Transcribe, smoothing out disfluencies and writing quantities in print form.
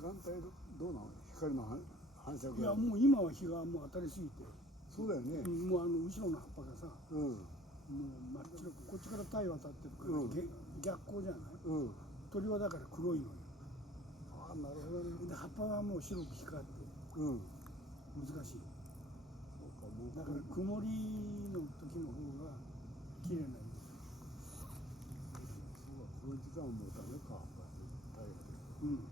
間帯どうなの？光の反射いやもう今は日がもう当たりすぎて、そうだよね、もう後ろの葉っぱがさ、もうん、う真っ白く、こっちから太陽当たってるから、逆光じゃない、鳥はだから黒いのよ。ああなるほどね。で葉っぱはもう白く光って難しい。そうか、もうだから曇りの時の方が綺麗な色。そうか、この時間はもうダメか、太陽で。